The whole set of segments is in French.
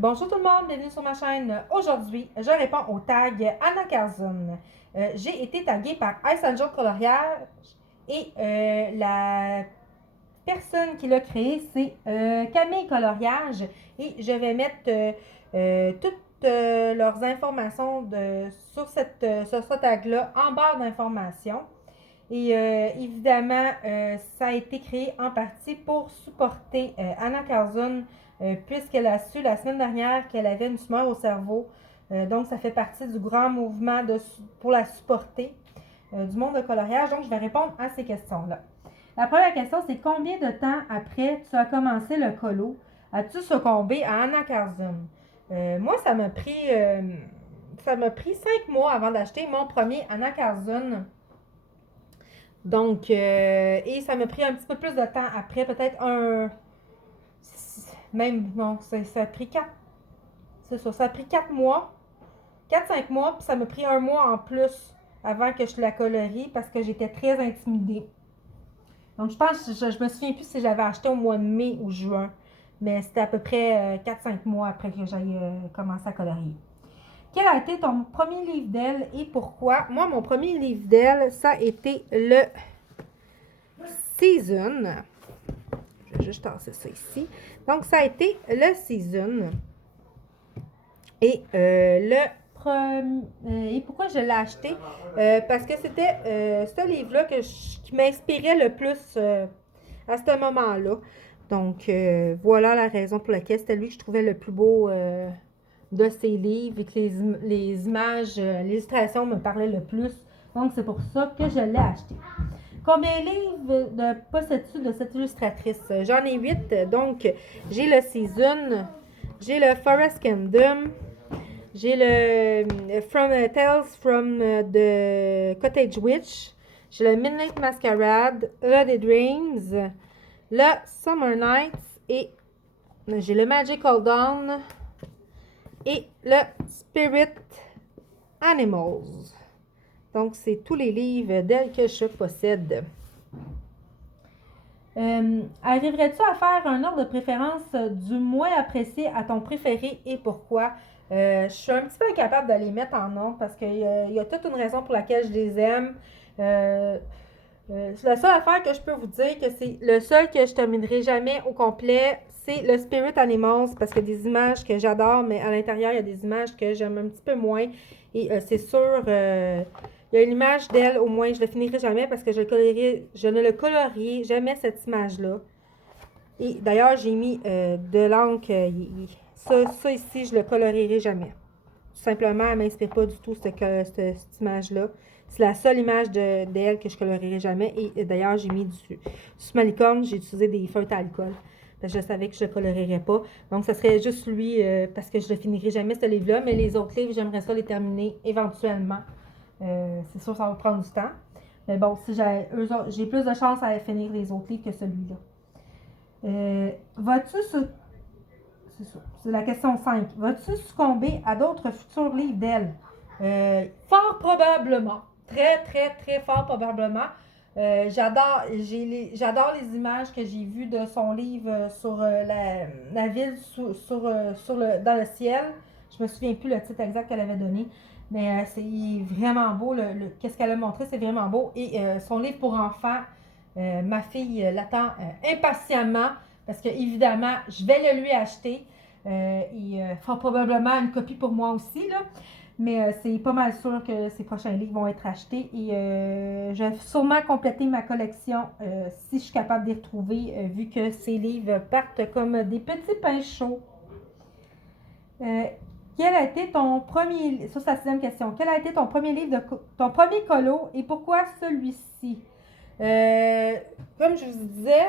Bonjour tout le monde, bienvenue sur ma chaîne. Aujourd'hui, je réponds au tag Anna Carzon. J'ai été taguée par Ice Angel Coloriage et la personne qui l'a créé, c'est Camille Coloriage. Et je vais mettre toutes leurs informations sur ce tag-là en barre d'informations. Et évidemment, ça a été créé en partie pour supporter Anna Carzon, puisqu'elle a su la semaine dernière qu'elle avait une tumeur au cerveau. Donc, ça fait partie du grand mouvement pour la supporter du monde de coloriage. Donc, je vais répondre à ces questions-là. La première question, c'est combien de temps après tu as commencé le colo as-tu succombé à Anna Carzon? Moi, ça m'a pris 5 mois avant d'acheter mon premier Anna Carzon. Donc, et ça m'a pris un petit peu plus de temps après, peut-être même, non, ça a pris 4. C'est ça a pris 4 mois, 4-5 mois, puis ça m'a pris un mois en plus avant que je la colorie parce que j'étais très intimidée. Donc, je pense, je me souviens plus si j'avais acheté au mois de mai ou juin, mais c'était à peu près 4-5 mois après que j'aille commencer à colorier. Quel a été ton premier livre d'elle et pourquoi? Moi, mon premier livre d'elle, ça a été le Season. Je vais juste tasser ça ici. Donc, ça a été le Season. Et et pourquoi je l'ai acheté? Parce que c'était ce livre-là qui m'inspirait le plus à ce moment-là. Donc, voilà la raison pour laquelle c'était lui que je trouvais le plus beau de ces livres et que les images, l'illustration me parlaient le plus. Donc, c'est pour ça que je l'ai acheté. Combien de livres possèdes-tu de cette illustratrice? J'en ai 8. Donc, j'ai le Season, j'ai le Forest Kingdom, j'ai le Tales from the Cottage Witch, j'ai le Midnight Masquerade, le The Dreams, le Summer Nights et j'ai le Magical Dawn et le Spirit Animals. Donc, c'est tous les livres d'elle que je possède. Arriverais-tu à faire un ordre de préférence du moins apprécié à ton préféré et pourquoi? Je suis un petit peu incapable de les mettre en ordre parce qu'il y a toute une raison pour laquelle je les aime. La seule affaire que je peux vous dire que c'est le seul que je terminerai jamais au complet, c'est le Spirit Animals parce qu'il y a des images que j'adore, mais à l'intérieur, il y a des images que j'aime un petit peu moins. Et c'est sûr, il y a une image d'elle, au moins, je ne le finirai jamais parce que je ne le colorierai jamais cette image-là. Et d'ailleurs, j'ai mis de l'encre. Ça ici, je le colorierai jamais. Tout simplement, elle ne m'inspire pas du tout cette image-là. C'est la seule image d'elle que je colorierai jamais. Et d'ailleurs, j'ai mis sur ma licorne, j'ai utilisé des feutres à alcool. Parce que je savais que je ne le colorierais pas. Donc, ça serait juste lui, parce que je ne le finirai jamais, ce livre-là. Mais les autres livres, j'aimerais ça les terminer éventuellement. C'est sûr, ça va prendre du temps. Mais bon, si j'ai plus de chance à finir les autres livres que celui-là. Vas-tu c'est la question 5. Vas-tu succomber à d'autres futurs livres d'elle? Fort probablement. Très, très, très fort probablement. J'adore les images que j'ai vues de son livre sur la ville dans le ciel. Je me souviens plus le titre exact qu'elle avait donné. Mais c'est vraiment beau. Qu'est-ce qu'elle a montré, c'est vraiment beau. Et son livre pour enfants, ma fille l'attend impatiemment parce que évidemment, je vais le lui acheter. Et fort probablement une copie pour moi aussi, là. Mais c'est pas mal sûr que ces prochains livres vont être achetés. Et je vais sûrement compléter ma collection si je suis capable de les retrouver, vu que ces livres partent comme des petits pains chauds. Quel a été ton premier... Ça, c'est la 6e question. Quel a été ton premier livre, ton premier colo et pourquoi celui-ci? Comme je vous disais,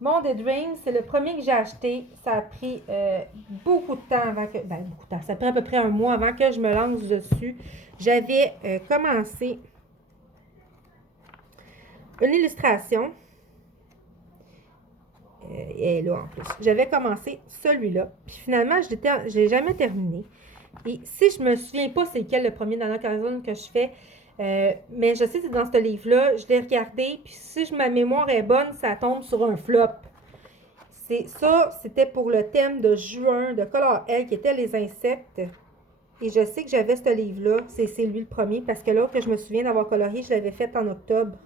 mon The Dream, c'est le premier que j'ai acheté. Ça a pris beaucoup de temps avant que... Ben, beaucoup de temps. Ça a pris à peu près un mois avant que je me lance dessus. J'avais commencé une illustration. Et là, en plus. J'avais commencé celui-là. Puis finalement, je l'ai jamais terminé. Et si je me souviens pas c'est quel le premier d'Anna Carzon que je fais, mais je sais que c'est dans ce livre-là. Je l'ai regardé. Puis si ma mémoire est bonne, ça tombe sur un flop. C'était pour le thème de juin de Color L qui était les insectes. Et je sais que j'avais ce livre-là. C'est lui le premier parce que l'autre que je me souviens d'avoir colorié, je l'avais fait en octobre.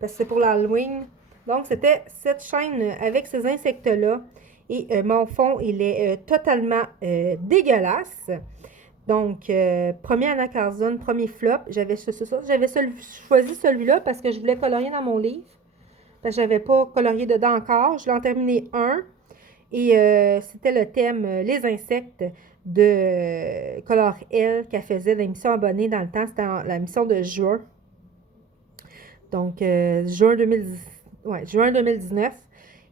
Parce que c'est pour l'Halloween. Donc, c'était cette chaîne avec ces insectes-là. Et mon fond, il est totalement dégueulasse. Donc, premier anacarzone, premier flop. J'avais choisi celui-là parce que je voulais colorier dans mon livre. Parce que je n'avais pas colorié dedans encore. Je l'ai en terminé un. Et c'était le thème les insectes de Color L qu'elle faisait dans l'émission Abonnée dans le temps. C'était la mission de juin. Donc, juin 2019.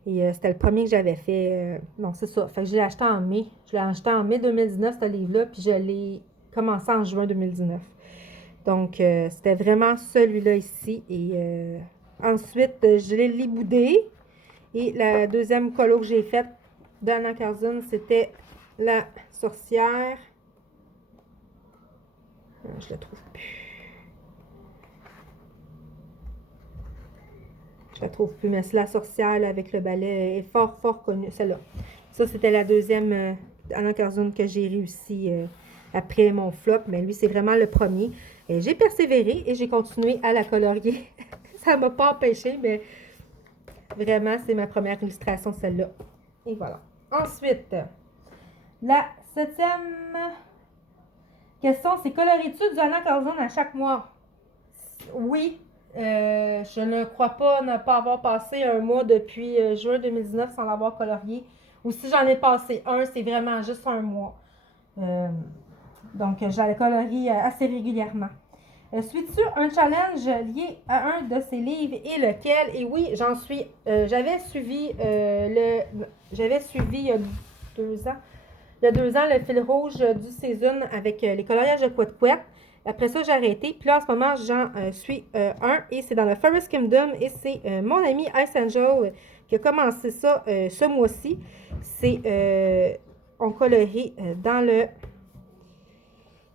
Et c'était le premier que j'avais fait. Non, c'est ça. Fait que je l'ai acheté en mai. Je l'ai acheté en mai 2019, ce livre-là. Puis je l'ai commencé en juin 2019. Donc, c'était vraiment celui-là ici. Et ensuite, je l'ai boudé. Et la deuxième colo que j'ai faite d'Anna Carzon, c'était la sorcière. Je la trouve plus. Je la trouve plus, mais c'est la sorcière là, avec le balai. Elle est fort, fort connue, celle-là. Ça, c'était la deuxième Anna Carzon que j'ai réussi après mon flop. Mais lui, c'est vraiment le premier. Et j'ai persévéré et j'ai continué à la colorier. Ça ne m'a pas empêché, mais vraiment, c'est ma première illustration, celle-là. Et voilà. Ensuite, la 7e question, c'est coloris-tu du Anna Carzon à chaque mois? Oui. Je ne crois pas ne pas avoir passé un mois depuis juin 2019 sans l'avoir colorié. Ou si j'en ai passé un, c'est vraiment juste un mois. Donc, je la colorie assez régulièrement. Suis-tu un challenge lié à un de ces livres et lequel? Et oui, j'en suis. J'avais suivi il y a 2 ans. Il y a 2 ans, le fil rouge du season avec les coloriages de couette-couette. Après ça, j'ai arrêté. Puis là, en ce moment, j'en suis un. Et c'est dans le Forest Kingdom. Et c'est mon ami Ice Angel qui a commencé ça ce mois-ci. C'est on colorie dans le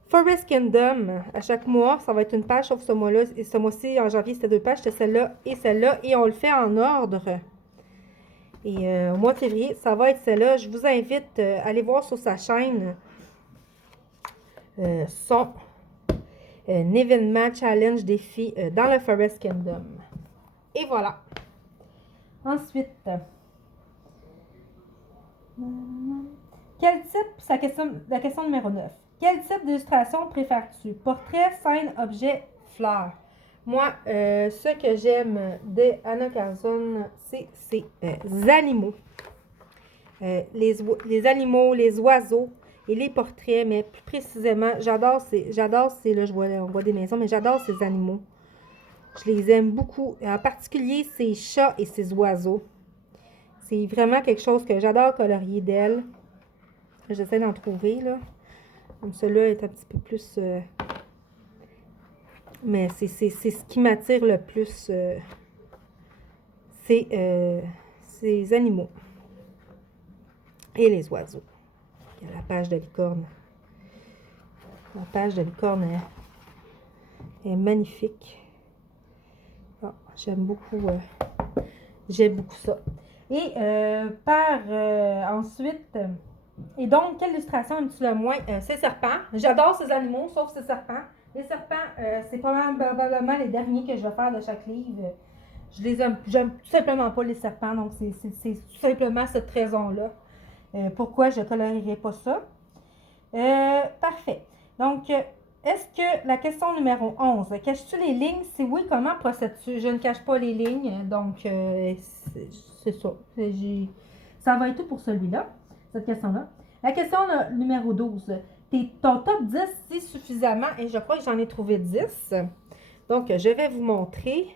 Forest Kingdom. À chaque mois, ça va être une page sauf ce mois-là. Et ce mois-ci, en janvier, c'était 2 pages. C'était celle-là et celle-là. Et on le fait en ordre. Et au mois de février, ça va être celle-là. Je vous invite à aller voir sur sa chaîne son événement challenge défi dans le Forest Kingdom. Et voilà. Ensuite, quel type, la question numéro 9. Quel type d'illustration préfères-tu? Portrait, scène, objet, fleurs. Moi, ce que j'aime de Anna Carzon, c'est ces animaux. Les animaux, les oiseaux et les portraits, mais plus précisément, j'adore là, on voit des maisons, mais j'adore ces animaux. Je les aime beaucoup, en particulier ces chats et ces oiseaux. C'est vraiment quelque chose que j'adore colorier d'elle. J'essaie d'en trouver, là. Comme celui-là est un petit peu plus... mais c'est ce qui m'attire le plus. C'est ces animaux. Et les oiseaux. Il y a la page de licorne. La page de licorne est magnifique. Oh, j'aime beaucoup ça. Et ensuite, et donc, quelle illustration aimes-tu le moins? Ces serpents. J'adore ces animaux, sauf ces serpents. Les serpents, c'est probablement les derniers que je vais faire de chaque livre. J'aime tout simplement pas les serpents, donc c'est tout simplement cette raison-là. Pourquoi je ne colorierai pas ça? Parfait. Donc, est-ce que la question numéro 11, caches-tu les lignes? Si oui, comment procèdes-tu? Je ne cache pas les lignes, donc c'est ça. Ça va être tout pour celui-là, cette question-là. La question numéro 12, ton top 10 c'est suffisamment, et je crois que j'en ai trouvé 10. Donc, je vais vous montrer.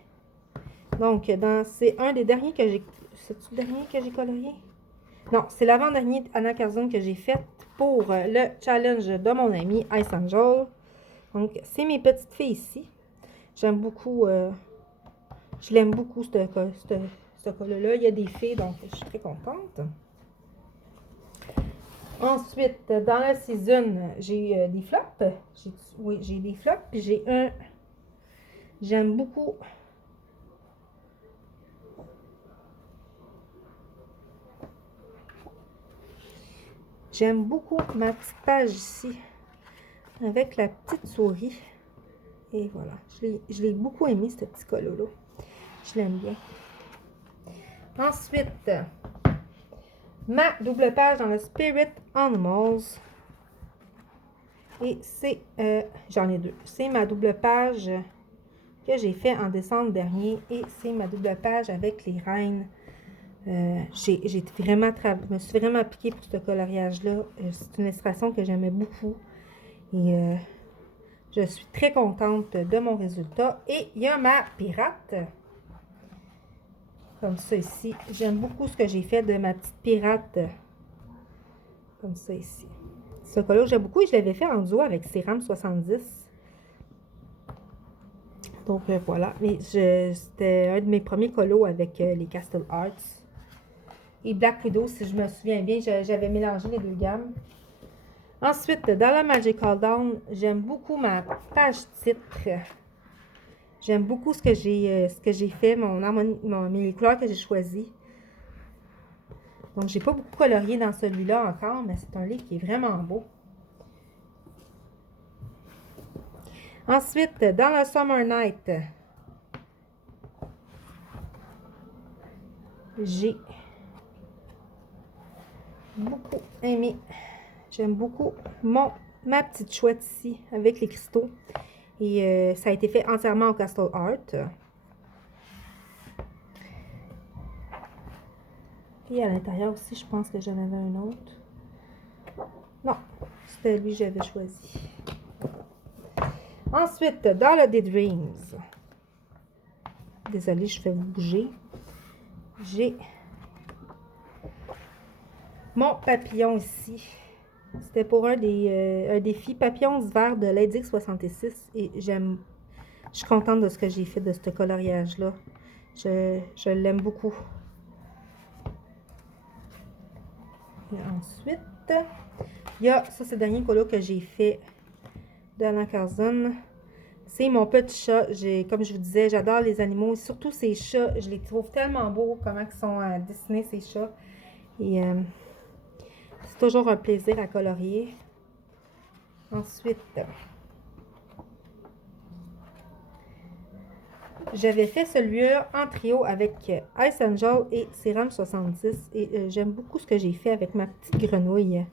Donc, c'est un des derniers que j'ai... C'est-tu le dernier que j'ai colorié? Non, c'est l'avant-dernier Anna Carzon que j'ai fait pour le challenge de mon ami Ice Angel. Donc, c'est mes petites filles ici. J'aime beaucoup... je l'aime beaucoup, ce collet-là. Il y a des filles, donc je suis très contente. Ensuite, dans la season, j'ai des flops. Oui, j'ai des flops. Puis j'ai un... J'aime beaucoup... J'aime beaucoup ma petite page ici avec la petite souris. Et voilà, je l'ai beaucoup aimé, ce petit colo-là. Je l'aime bien. Ensuite, ma double page dans le Spirit Animals. Et c'est, j'en ai deux. C'est ma double page que j'ai fait en décembre dernier. Et c'est ma double page avec les reines. Je me suis vraiment appliquée pour ce coloriage-là. C'est une illustration que j'aimais beaucoup. Et je suis très contente de mon résultat. Et il y a ma pirate. Comme ça ici. J'aime beaucoup ce que j'ai fait de ma petite pirate. Comme ça ici. Ce color j'aime beaucoup et je l'avais fait en duo avec Céram 70. Donc voilà. C'était un de mes premiers colos avec les Castle Arts. Et Black Widow, si je me souviens bien, j'avais mélangé les deux gammes. Ensuite, dans la Magical Dawn, j'aime beaucoup ma page titre. J'aime beaucoup ce que j'ai fait, les couleurs que j'ai choisies. Donc, j'ai pas beaucoup colorié dans celui-là encore, mais c'est un livre qui est vraiment beau. Ensuite, dans le Summer Night, j'ai beaucoup aimé. J'aime beaucoup ma petite chouette ici avec les cristaux. Et ça a été fait entièrement au Castle Art. Et à l'intérieur aussi, je pense que j'en avais un autre. Non, c'était lui que j'avais choisi. Ensuite, dans le Daydreams. Désolée, je fais bouger. J'ai mon papillon ici. C'était pour un défi papillon d'hiver de l'Indic 66. Et je suis contente de ce que j'ai fait de ce coloriage-là. Je l'aime beaucoup. Et ensuite, il y a, ça c'est le dernier colo que j'ai fait de Anna Carson. C'est mon petit chat. Comme je vous disais, j'adore les animaux. Surtout ces chats. Je les trouve tellement beaux, comment ils sont dessinés, ces chats. Et c'est toujours un plaisir à colorier. Ensuite, j'avais fait celui-là en trio avec Ice Angel et Céram 70. Et j'aime beaucoup ce que j'ai fait avec ma petite grenouille.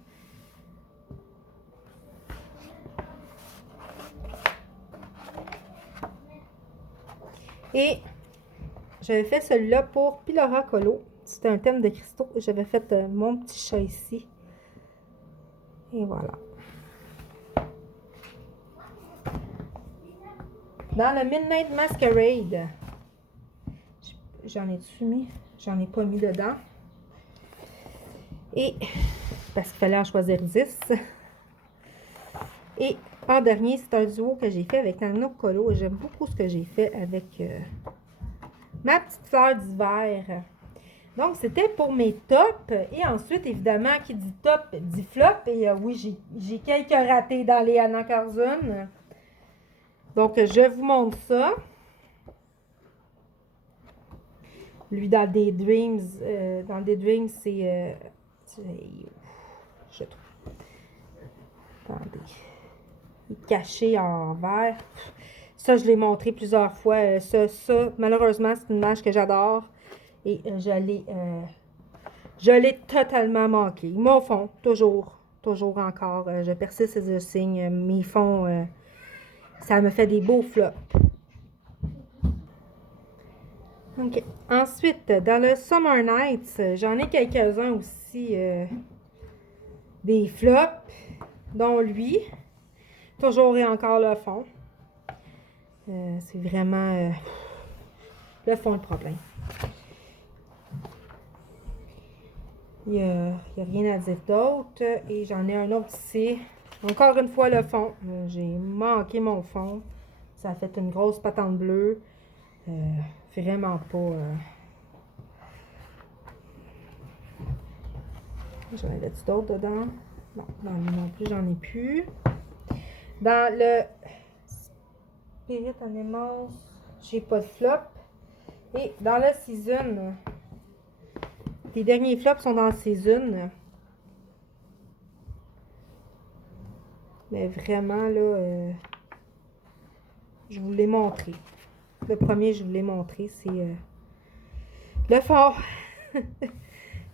Et j'avais fait celui-là pour Pilora Colo. C'était un thème de cristaux. J'avais fait mon petit chat ici. Et voilà. Dans le Midnight Masquerade, j'en ai-tu mis? J'en ai pas mis dedans. Et, parce qu'il fallait en choisir 10. Et en dernier, c'est un duo que j'ai fait avec Nano Colo. J'aime beaucoup ce que j'ai fait avec ma petite fleur d'hiver. Donc, c'était pour mes tops. Et ensuite, évidemment, qui dit top, dit flop. Et oui, j'ai quelques ratés dans les Anna Carson. Donc, je vous montre ça. Lui, dans des Dreams, c'est... je trouve. Attendez. Il est caché en vert. Ça, je l'ai montré plusieurs fois. Ça, malheureusement, c'est une image que j'adore. Et je l'ai totalement manqué. Ils m'en font toujours encore. Je persiste et je signe. Mes fonds, ça me fait des beaux flops. OK. Ensuite, dans le Summer Nights, j'en ai quelques-uns aussi. Des flops, dont lui. Toujours et encore le fond. C'est vraiment le fond le problème. Il n'y a rien à dire d'autre. Et j'en ai un autre ici. Encore une fois, le fond. J'ai manqué mon fond. Ça a fait une grosse patente bleue. Vraiment pas... J'en avais-tu d'autres dedans? Non, dans lui non plus, j'en ai plus. Dans le Spirit Animals, j'ai pas de flop. Et dans la season, les derniers flops sont dans la season. Mais vraiment, là, je vous l'ai montré. Le premier, je vous l'ai montré, c'est le fond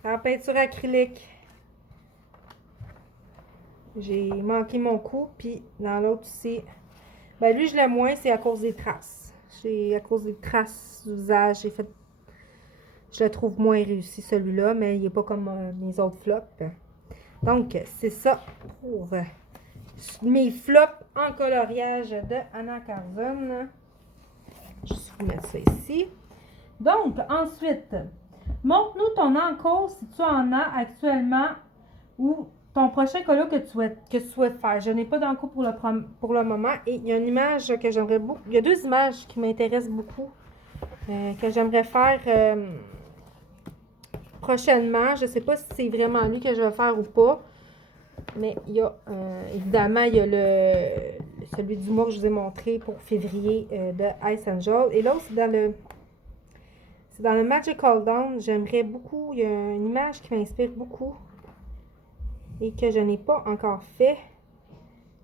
en peinture acrylique. J'ai manqué mon coup, puis dans l'autre aussi, ben lui, je l'aime moins, c'est à cause des traces. À cause des traces d'usage, je le trouve moins réussi celui-là, mais il n'est pas comme mes autres flops. Donc, c'est ça pour mes flops en coloriage de Anna Carzon. Je vais vous mettre ça ici. Donc, ensuite, montre-nous ton encours si tu en as actuellement ou ton prochain colo que tu souhaites faire. Je n'ai pas d'encours pour le moment et il y a une image que j'aimerais beaucoup. Il y a deux images qui m'intéressent beaucoup que j'aimerais faire prochainement. Je ne sais pas si c'est vraiment lui que je vais faire ou pas. Mais il y a, évidemment, il y a celui du mois que je vous ai montré pour février de Ice Angel. Et l'autre, c'est dans le Magical Dawn. J'aimerais beaucoup, il y a une image qui m'inspire beaucoup et que je n'ai pas encore fait.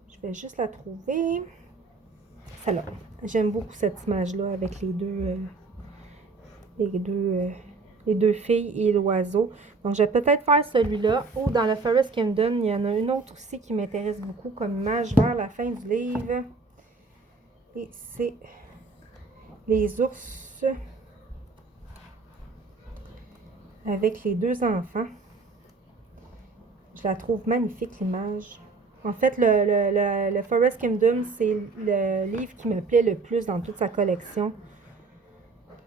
Je vais juste la trouver. Celle-là. J'aime beaucoup cette image-là avec les deux filles et l'oiseau. Donc, je vais peut-être faire celui-là. Ou dans le Forest Kingdom, il y en a une autre aussi qui m'intéresse beaucoup comme image vers la fin du livre. Et c'est les ours avec les deux enfants. Je la trouve magnifique, l'image. En fait, le Forest Kingdom, c'est le livre qui me plaît le plus dans toute sa collection.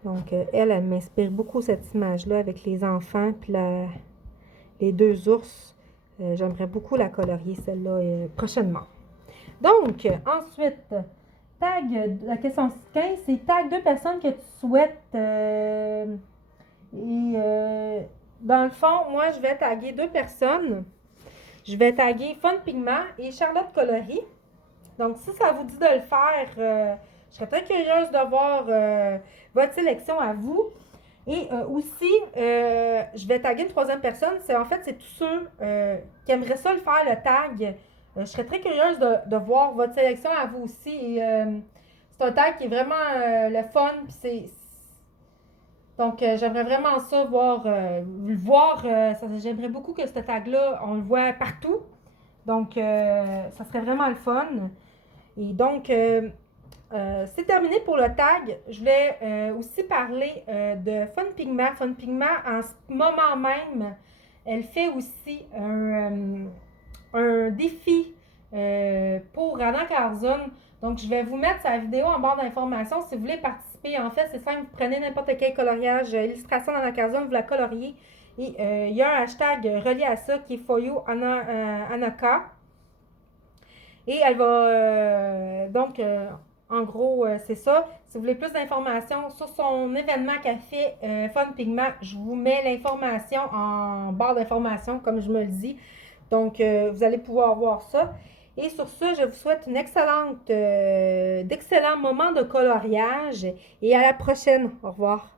Donc, elle m'inspire beaucoup cette image-là avec les enfants et les deux ours. J'aimerais beaucoup la colorier, celle-là, prochainement. Donc, ensuite, la question 15, c'est tag deux personnes que tu souhaites. Dans le fond, moi, je vais taguer deux personnes. Je vais taguer Fun Pigment et Charlotte Coloris. Donc, si ça vous dit de le faire, je serais très curieuse de voir votre sélection à vous. Et aussi, je vais taguer une troisième personne. C'est tous ceux qui aimeraient ça le faire, le tag. Je serais très curieuse de voir votre sélection à vous aussi. Et, c'est un tag qui est vraiment le fun. Donc, j'aimerais vraiment ça voir. J'aimerais beaucoup que ce tag-là, on le voit partout. Donc, ça serait vraiment le fun. Et donc, c'est terminé pour le tag. Je voulais aussi parler de Fun Pigment. Fun Pigment, en ce moment même, elle fait aussi un défi pour Anna Carzon. Donc, je vais vous mettre sa vidéo en barre d'informations si vous voulez participer. En fait, c'est simple, vous prenez n'importe quel coloriage, illustration d'Anna Carzon, vous la coloriez. Et il y a un hashtag relié à ça qui est For You Anaka. Et elle va en gros, c'est ça. Si vous voulez plus d'informations sur son événement qu'elle fait Fun Pigment, je vous mets l'information en barre d'informations, comme je me le dis. Donc, vous allez pouvoir voir ça. Et sur ce, je vous souhaite une d'excellents moments de coloriage et à la prochaine. Au revoir.